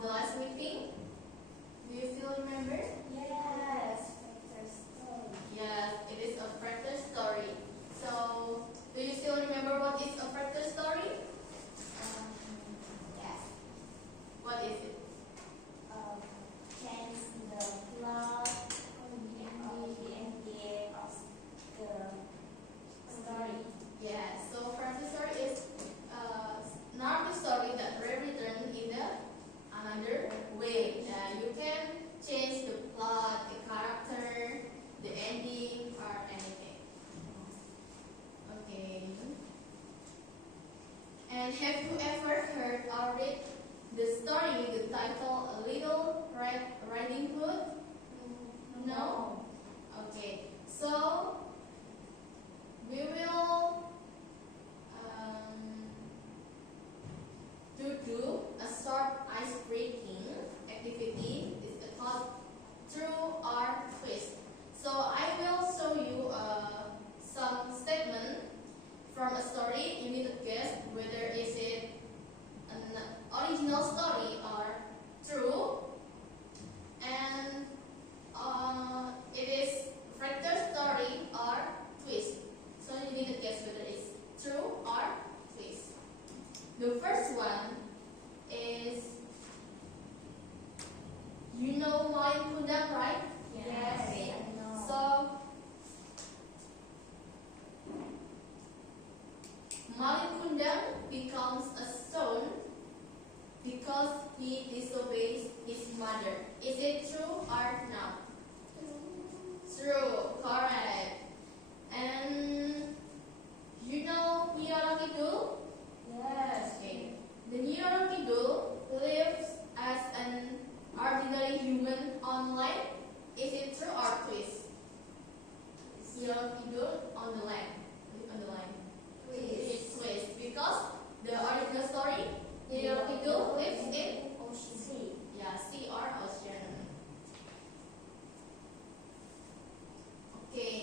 of the last meeting? Do you still remember? Yes, factor story. Yes, it is a factor story. So, do you still remember what is a factor story? Yes. What is it? Change the plot of the ending of the story. Yes, so factor story is narrative story that rewritten in another way. You can change the plot, the character, the ending, or anything. Okay. And have you ever heard or read the story with the title A Little Red Riding Hood? No? Okay. So we will do a short ice breaking activity. It's called True or Twist. So I will show you some statement from a story. You need to guess whether is it an original story or true, and it is fractal story or twist. So you need to guess whether it's true or twist. The first one is, you know Malin Kundang, right? Yes, Okay. I know. So Malin Kundang becomes a stone because he disobeys his mother. Is it true or not? True, correct. And you know Nyi Roro Kidul? Yes. Okay. The Nyi Roro Kidul lives as an ordinary human on land. Is it true or twist? Nyi Roro Kidul on the land. Live on the land. It's twist because the original story, Nyi Roro Kidul lives in Sea. sea or ocean. Okay.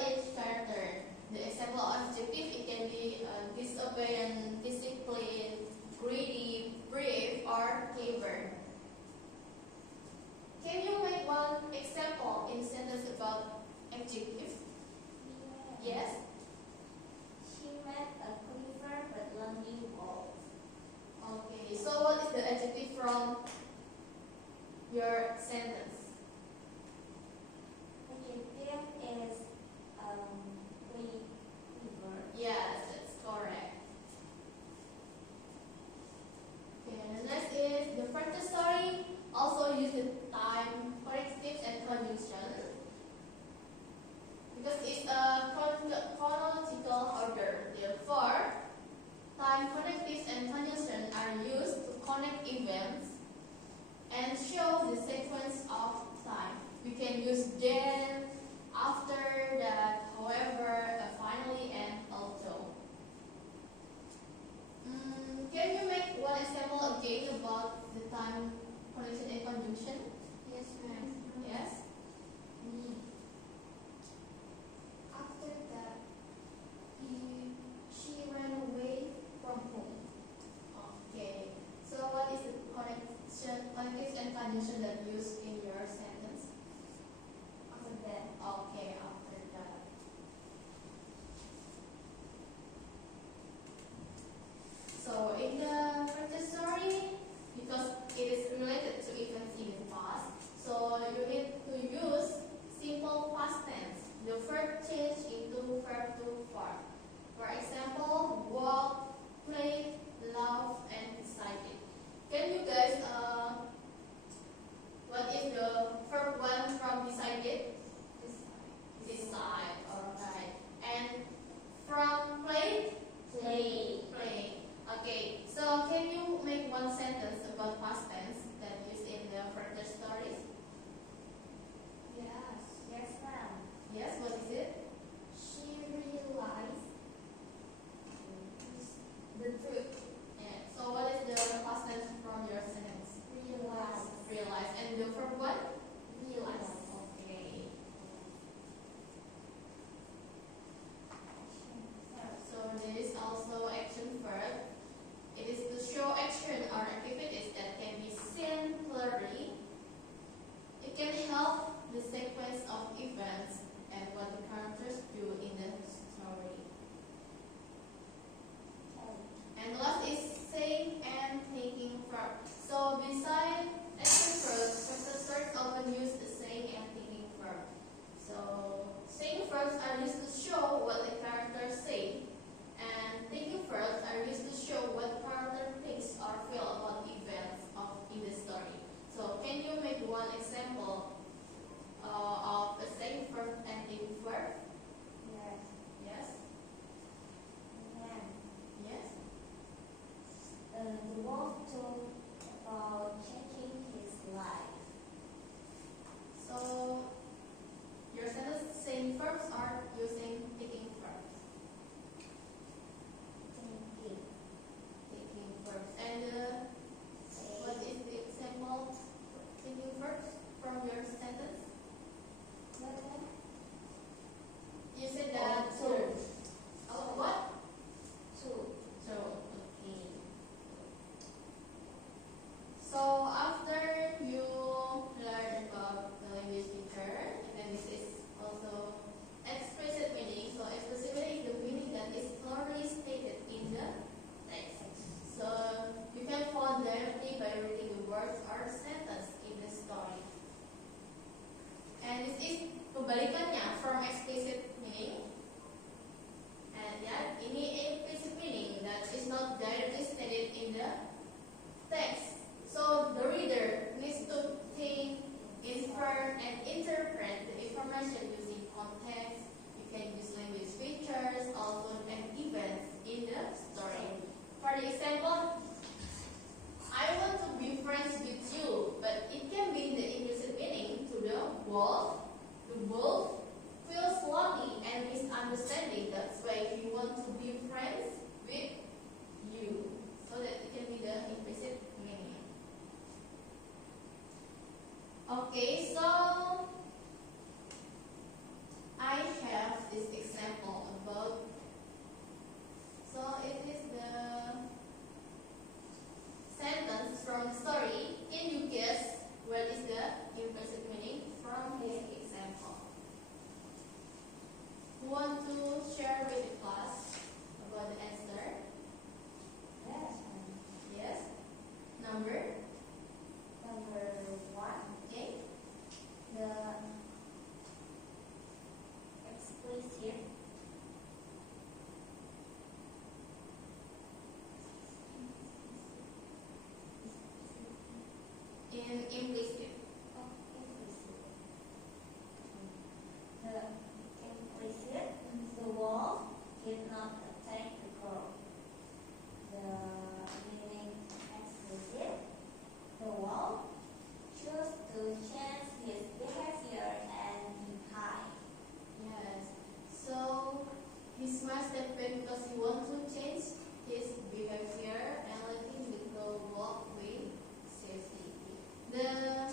each character. The example of adjective, it can be disobedient, disciplined, greedy, brave, or clever. Can you make one example in sentence about adjective? Yes? She met a clever but lonely wolf. Okay, so what is the adjective from your sentence? Adjective is clever. Yes, that's correct. Okay, and the next is the further story also uses time, correctives, and conjunction because it's a chronological order. Therefore, time, connectives, and conjunction are used to connect events and show the sequence of time. We can use then, after that, however, finally, and although. Can you make one example again about the time, connection, and conjunction? Yes, ma'am. Yes? After that, she ran away from home. Okay. So what is the connection, connectives, and conjunction that used in your sentence? After that, Okay, after that. So in the first story, because it is related to events in the past, so you need to use simple past tense. The verb change into verb to form. For example, walk, play, love, and decided. Can you guys what is the verb one from decided? Decide. Alright. And from play? play. Play. Okay. So can you make one sentence about past tense that used in the further stories? Yes. Yes, ma'am. Yes. What is it? She realized the truth. Yeah. So what is the past tense from your sentence? Realized. Realize. And the verb one? Realized. Okay. So there is also action verb. It is to show action or activities that can be seen clearly. It can help the sequence of events and what the characters do in the story. And the last is saying and thinking verb. So beside action verbs, professors often use the saying and thinking verb. So saying verbs are used to show what the characters say, and thinking verbs are used to show what character thinks or feel about events in the story. So can you make one example of a saying verb and thinking verb? Yes. Yes. Ma'am. Yes. The wolf told about changing his life. So your sentence saying verbs are using thinking verbs. Thinking. Thinking verbs. And what is the example thinking verbs from your sentence? You said that. Two. Oh, what? Two. So, okay. So after you learn about the language teacher, and then this is also explicit meaning. So explicit meaning is the meaning that is clearly stated in the text. So you can follow directly by reading the words or sentence in the story. And this is kebalikannya from explicit meaning. And yeah, ini implicit meaning that is not directly stated in the text. So the reader needs to think, infer, and interpret the information using context. You can use language features, also and events in the story. For the example, I want to be friends with you, but it can be the implicit meaning to the wolf. The wolf feels lonely and misunderstanding. That's why he wants to be friends with you. So that it can be the implicit meaning. Okay, so I have in implicit. Oh, implicit. The implicit, the wolf did not attack the girl. The meaning explicit, the wolf chose to change his behavior and be kind. Yes. So he smashed that pen because he wants to change his behavior and letting the girl walk away safely. The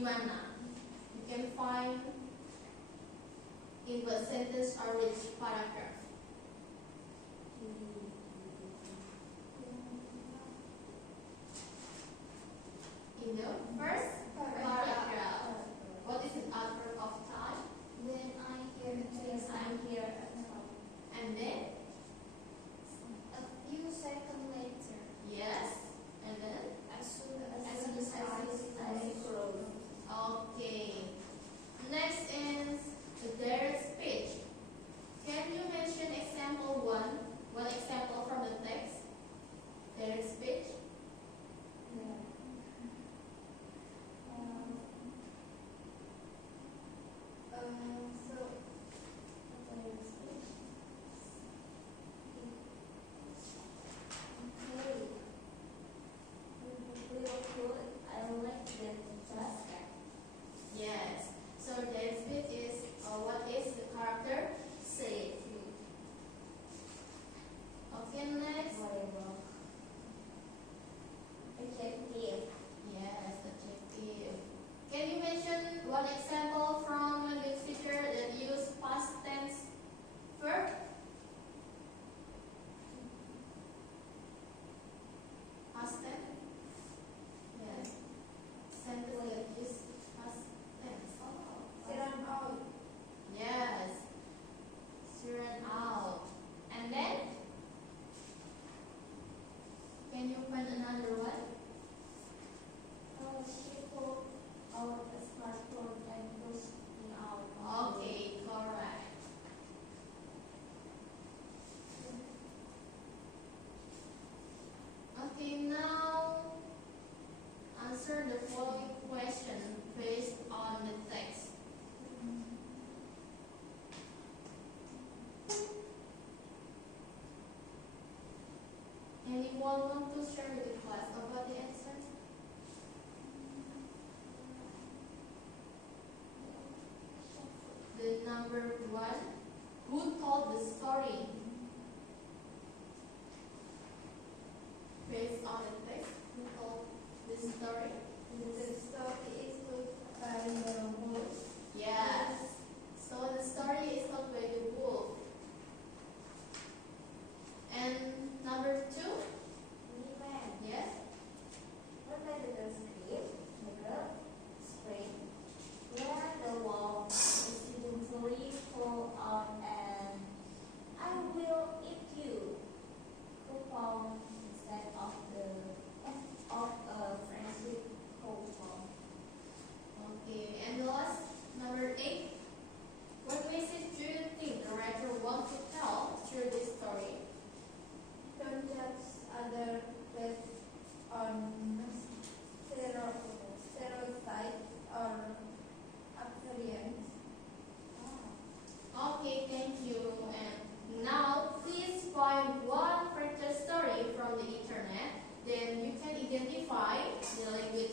di mana? You can find in what sentence or which paragraph? In the first paragraph. What is the adverb of time? When I hear a train, I'm here at home. And then? A few seconds later, Yes. And then? as soon as As soon as I close. Okay. Next is their speech. Can you mention example one example from the text? Their speech. Yeah. So, their speech. Okay. Real good. I like that just that. Yes. So their speech is what is the character say. Okay, next. Whatever. Adjective. Yes, adjective. Can you mention one example from a literature that use past tense verb? Past tense? Yes. Sentence that use past tense. Run out. Yes. She ran out. And then? Can you find another one? She pulled out a smartphone and pushed me out. Okay, correct. Okay, now answer the following question based on the text. Anyone want to share with the class about the answer? The number one, who told the story? Based on the text, who told the story? The story is told by the wolf. Yes. So the story is told by the wolf. And number two? Man. Yes. What are the script? The girl spring. Where the wall accidentally fall out and I will eat you. Who found instead of a friendship coupon. Okay. And the last, number 8. What message do you think the writer wants to tell through this story? Don't judge other based on stereotypes or appearance. Okay, thank you. And now, please find one printed story from the internet. Then you can identify the language